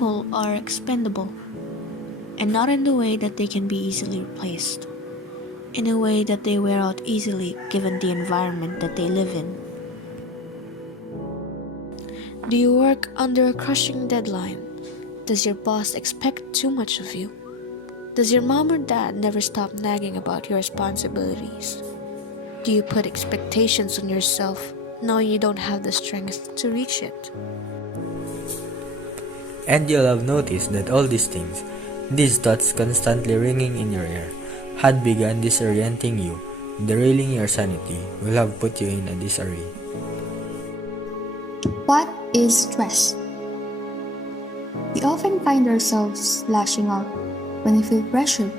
people are expendable, and not in the way that they can be easily replaced, in a way that they wear out easily given the environment that they live in. Do you work under a crushing deadline? Does your boss expect too much of you? Does your mom or dad never stop nagging about your responsibilities? Do you put expectations on yourself knowing you don't have the strength to reach it? And you'll have noticed that all these things, these thoughts constantly ringing in your ear, had begun disorienting you, derailing your sanity, will have put you in a disarray. What is stress? We often find ourselves lashing out when we feel pressured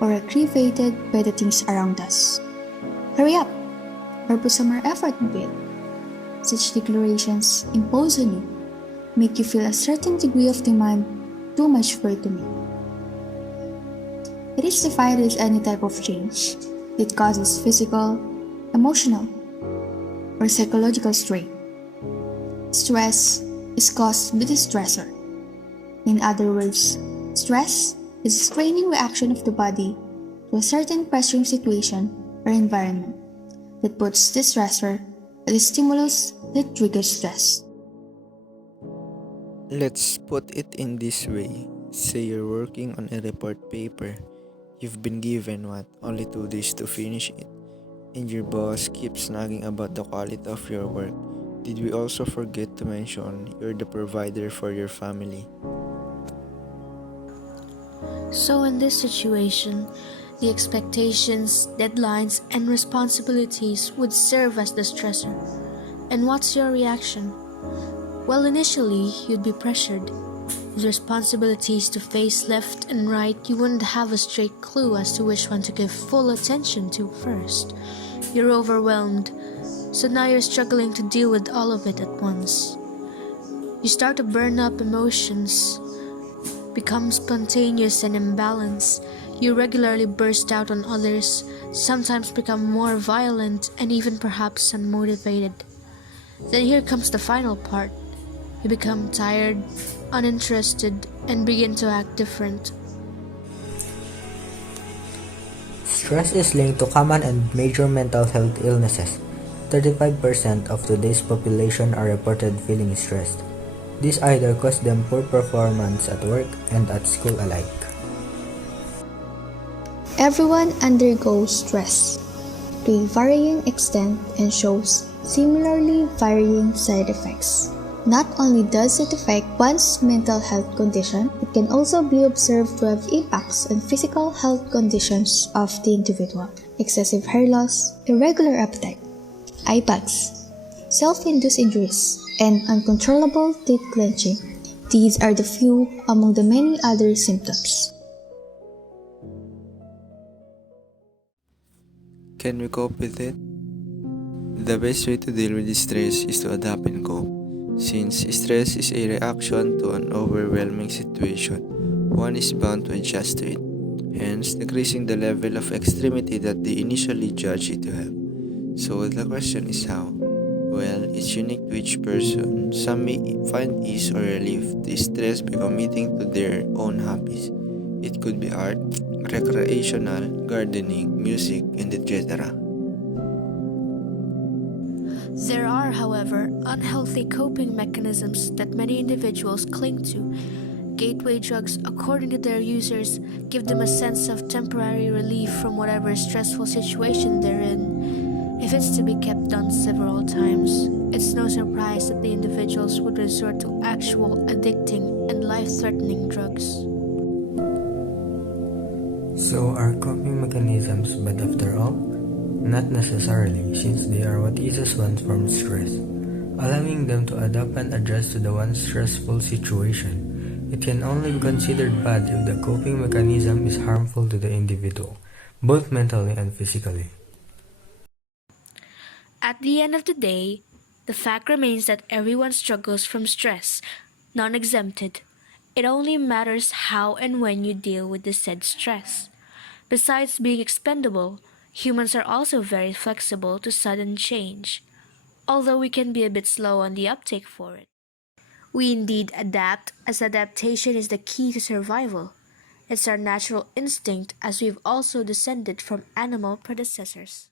or aggravated by the things around us. Hurry up, or put some more effort into it. Such declarations impose on you, make you feel a certain degree of demand too much for it to meet. It is defined as any type of change that causes physical, emotional, or psychological strain. Stress is caused by the stressor. In other words, stress is a straining reaction of the body to a certain pressuring situation or environment that puts the stressor at the stimulus that triggers stress. Let's put it in this way. Say you're working on a report paper. You've been given only 2 days to finish it, and your boss keeps nagging about the quality of your work. Did we also forget to mention you're the provider for your family? So, in this situation, the expectations, deadlines, and responsibilities would serve as the stressor. And what's your reaction? Well, initially, you'd be pressured. With responsibilities to face left and right, you wouldn't have a straight clue as to which one to give full attention to first. You're overwhelmed, so now you're struggling to deal with all of it at once. You start to burn up emotions, become spontaneous and imbalanced. You regularly burst out on others, sometimes become more violent and even perhaps unmotivated. Then here comes the final part. You become tired, uninterested, and begin to act different. Stress is linked to common and major mental health illnesses. 35% of today's population are reported feeling stressed. This either causes them poor performance at work and at school alike. Everyone undergoes stress to a varying extent and shows similarly varying side effects. Not only does it affect one's mental health condition, it can also be observed to have impacts on physical health conditions of the individual. Excessive hair loss, irregular appetite, eye bags, self-induced injuries, and uncontrollable teeth clenching. These are the few among the many other symptoms. Can we cope with it? The best way to deal with stress is to adapt and cope. Since stress is a reaction to an overwhelming situation, one is bound to adjust to it, hence decreasing the level of extremity that they initially judge it to have. So the question is how? Well, it's unique to each person. Some may find ease or relief to stress by committing to their own hobbies. It could be art, recreational, gardening, music, and etc. There are, however, unhealthy coping mechanisms that many individuals cling to. Gateway drugs, according to their users, give them a sense of temporary relief from whatever stressful situation they're in. If it's to be kept on several times, it's no surprise that the individuals would resort to actual addicting and life-threatening drugs. So are coping mechanisms bad after all? Not necessarily, since they are what eases one from stress, allowing them to adapt and adjust to the one stressful situation. It can only be considered bad if the coping mechanism is harmful to the individual, both mentally and physically. At the end of the day, the fact remains that everyone struggles from stress, none exempted. It only matters how and when you deal with the said stress. Besides being expendable, humans are also very flexible to sudden change, although we can be a bit slow on the uptake for it. We indeed adapt, as adaptation is the key to survival. It's our natural instinct, as we've also descended from animal predecessors.